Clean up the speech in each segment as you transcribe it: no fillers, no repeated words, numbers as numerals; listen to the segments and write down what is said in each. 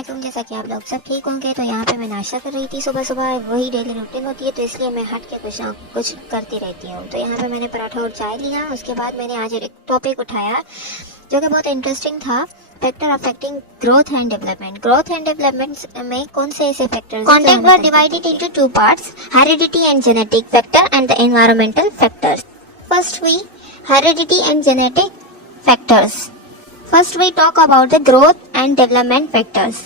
वालेकुम। जैसा कि आप लोग सब ठीक होंगे, तो यहाँ पे मैं नाश्ता कर रही थी सुबह सुबह। वही डेली रूटीन होती है, तो इसलिए मैं हट के कुछ ना कुछ करती रहती हूँ। तो यहाँ पे मैंने पराठा और चाय लिया। उसके बाद मैंने आज एक टॉपिक उठाया जो कि बहुत इंटरेस्टिंग था, factor affecting growth and development. Growth and development में कौन से ऐसे factors contact were divided into two parts, heredity and genetic factor and the environmental factors. First we heredity and genetic factors. First we talk about the growth and development factors.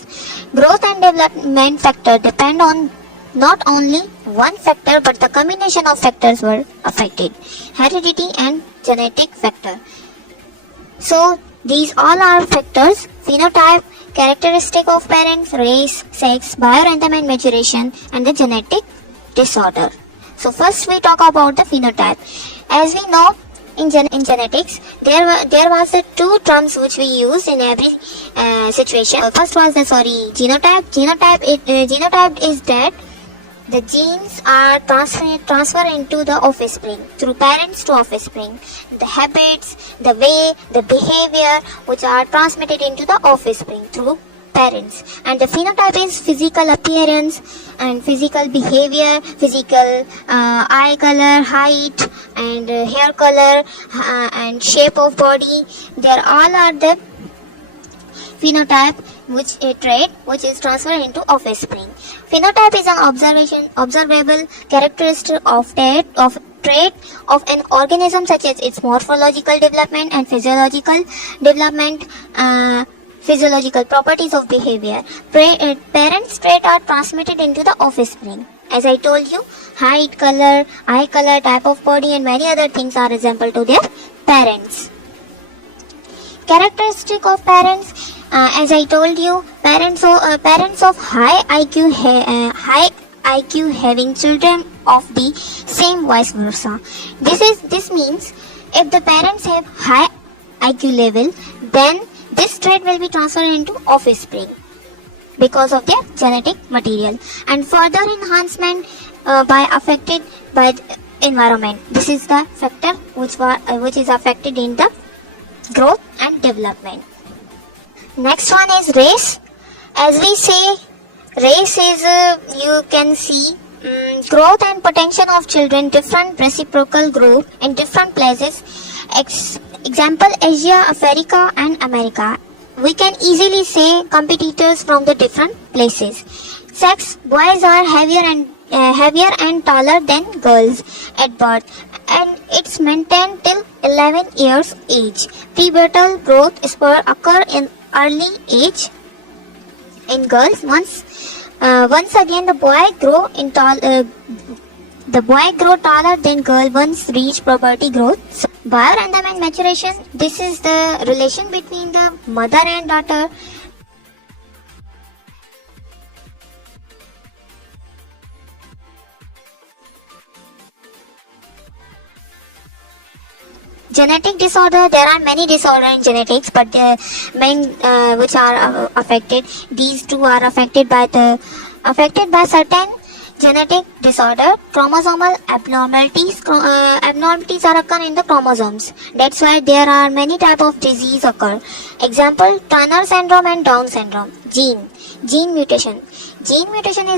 Growth and development factor depend on not only one factor but the combination of factors were affected. Heredity and genetic factor. So these all are factors: phenotype, characteristic of parents, race, sex, biorhythm and maturation, and the genetic disorder. So first we talk about the phenotype. As we know, in genetics, there was the two terms which we use in every situation. First was the genotype. Genotype is that the genes are transferred into the offspring through parents to offspring. The habits, the way, the behavior which are transmitted into the offspring through parents. And the phenotype is physical appearance and physical behavior, physical eye color, height and hair color and shape of body. They all are the phenotype, which a trait which is transferred into offspring. Phenotype is an observable characteristic of trait of an organism, such as its morphological development and physiological development. Physiological properties of behavior. Parents' traits are transmitted into the offspring. As I told you, height, color, eye color, type of body and many other things are resemble to their parents. Characteristic of parents, as I told you, parents of high IQ having children of the same vice versa. This means if the parents have high IQ level, then this trait will be transferred into offspring because of their genetic material. And further enhancement affected by the environment. This is the factor which is affected in the growth and development. Next one is race. As we say, race is you can see growth and potential of children, different reciprocal group in different places. Example, Asia, Africa and America. We can easily say competitors from the different places. Sex, boys are heavier and taller than girls at birth, and it's maintained till 11 years age. Prenatal growth spur occur in early age in girls. Once again the boy grow taller than girl once reach puberty growth. So, biorhythm and maturation, this is the relation between the mother and daughter. Genetic disorder, there are many disorders in genetics, but the main which are affected, these two are affected by certain genetic disorder. Chromosomal abnormalities are occur in the chromosomes. That's why there are many type of disease occur. Example, Turner syndrome and Down syndrome. Gene mutation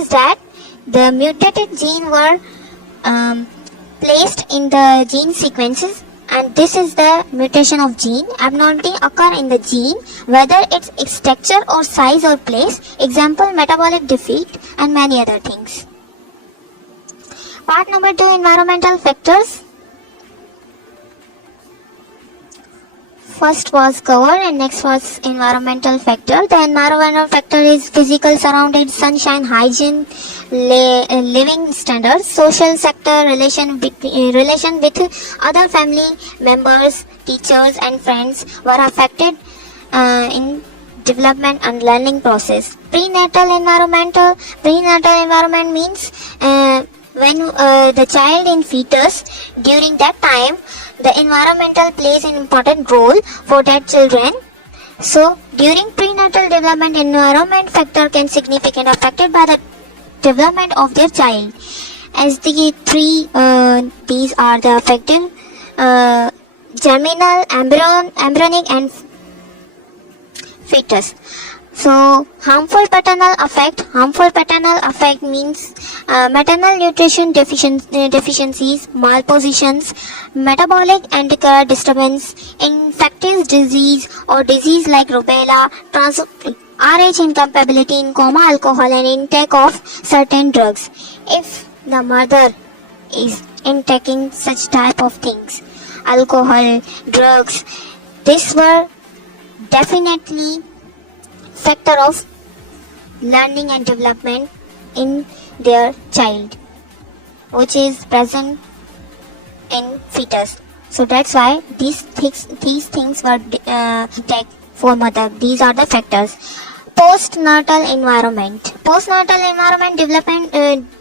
is that the mutated gene were placed in the gene sequences, and this is the mutation of gene. Abnormality occur in the gene, whether it's structure or size or place. Example, metabolic defect and many other things. Part number 2, environmental factors. First was covered and next was environmental factor. The environmental factor is physical surroundings, sunshine, hygiene, living standards, social sector, relation with other family members, teachers and friends were affected in development and learning process. Prenatal environment means when the child in fetus, during that time the environmental plays an important role for that children. So during prenatal development, environment factor can significantly affected by the development of their child. As the three these are the affected: germinal, embryonic and fetus. So harmful paternal effect means maternal nutrition deficiencies, malpositions, metabolic and disturbance, infectious disease or disease like rubella, RH incompatibility in coma, alcohol and intake of certain drugs. If the mother is intaking such type of things, alcohol, drugs, these were definitely factor of learning and development in their child, which is present in fetus. So that's why these things were take for mother. These are the factors. Postnatal environment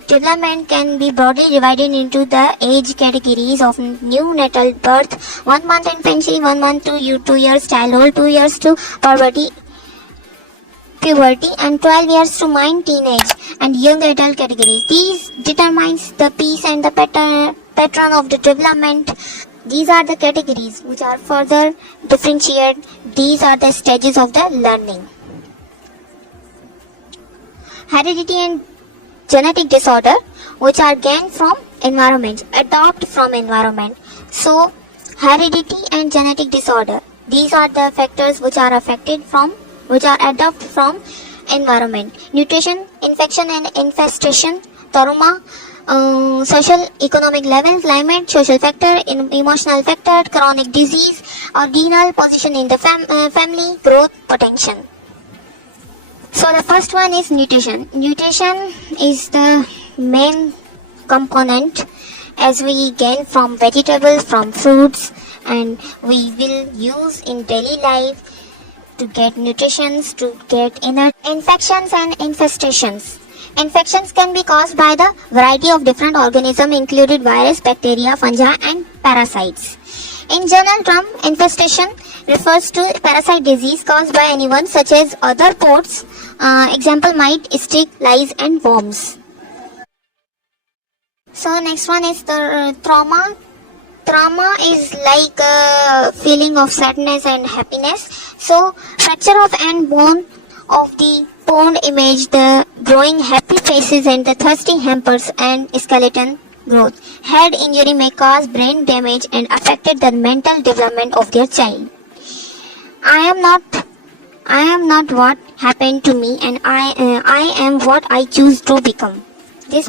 development can be broadly divided into the age categories of neonatal birth, 1 month infancy, 1 month to 2 years childhood, 2 years to puberty and 12 years to teenage and young adult categories. These determines the pace and the pattern of the development. These are the categories which are further differentiated. These are the stages of the learning. Heredity and genetic disorder, which are gained from environment, adopt from environment. So heredity and genetic disorder, these are the factors which are adopt from environment. Nutrition, infection and infestation, trauma, social economic level, climate, social factor, emotional factor, chronic disease, original position in the family, growth potential. So the first one is nutrition. Nutrition is the main component as we gain from vegetables, from fruits, and we will use in daily life to get nutrition, to get inner infections and infestations. Infections can be caused by the variety of different organisms included virus, bacteria, fungi and parasites. In general term, infestation refers to parasite disease caused by anyone such as other pods, example mite, stick, lice and worms. So next one is the trauma. Trauma is like a feeling of sadness and happiness. So fracture of end bone of the bone image the growing happy faces and the thirsty hampers and skeleton growth. Head injury may cause brain damage and affected the mental development of their child. I am not what happened to me, and I am what I choose to become. This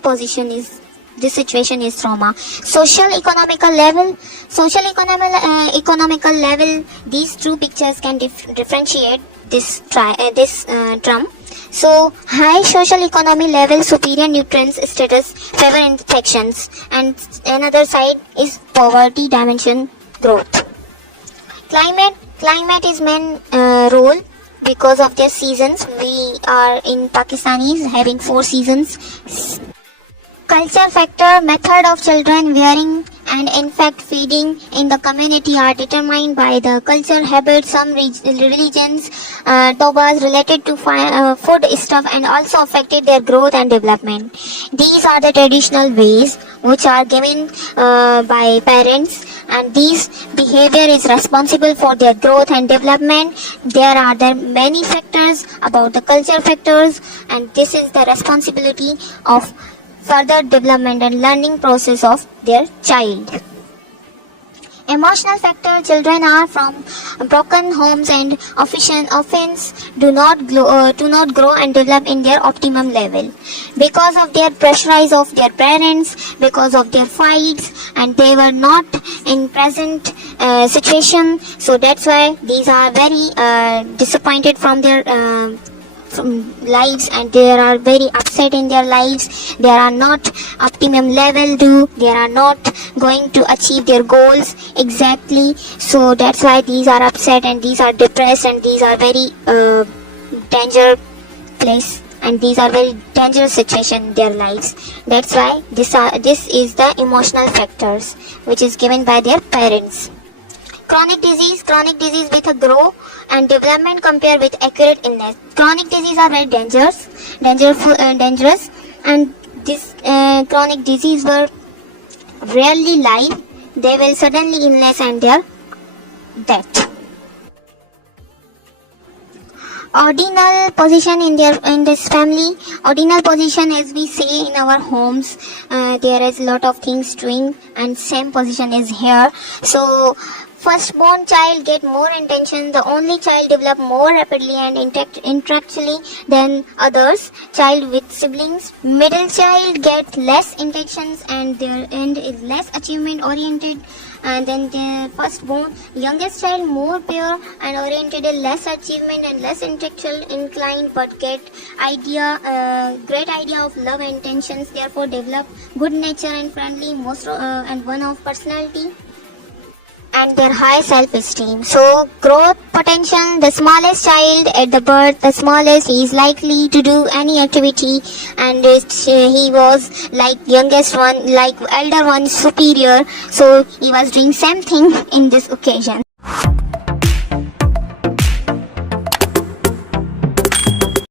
situation is trauma. Social economical level. These two pictures can differentiate this term. So high social economy level, superior nutrients status, favor infections, and another side is poverty dimension growth. Climate is main role because of their seasons. We are in Pakistanis having 4 seasons. Culture factor, method of children wearing and in fact feeding in the community are determined by the culture, habits, some religions, tobas related to food stuff and also affected their growth and development. These are the traditional ways which are given by parents, and these behavior is responsible for their growth and development. There are many factors about the culture factors, and this is the responsibility of further development and learning process of their child. Emotional factor, children are from broken homes and offense do not grow and develop in their optimum level because of their pressurize of their parents, because of their fights, and they were not in present situation. So that's why these are very disappointed from their lives, and they are very upset in their lives. They are not optimum level they are not going to achieve their goals exactly. So that's why these are upset and these are depressed, and these are very danger place, and these are very dangerous situation in their lives. That's why this is the emotional factors which is given by their parents. Chronic disease with a grow and development compared with acute illness. Chronic disease are very dangerous, and this chronic disease were rarely live. They will suddenly illness and their death. ordinal position in this family. Ordinal position, as we say in our homes, there is lot of things doing, and same position is here. So firstborn child get more attention. The only child develop more rapidly and intellectually than others. Child with siblings. Middle child get less intentions and their end is less achievement oriented. And then the firstborn. Youngest child more pure and oriented, less achievement and less intellectual inclined, but get great idea of love and intentions. Therefore develop good nature and friendly, and one of personality, and their high self-esteem. So growth potential, the smallest child at the birth, the smallest, he is likely to do any activity, and he was like youngest one, like elder one superior, so he was doing same thing in this occasion.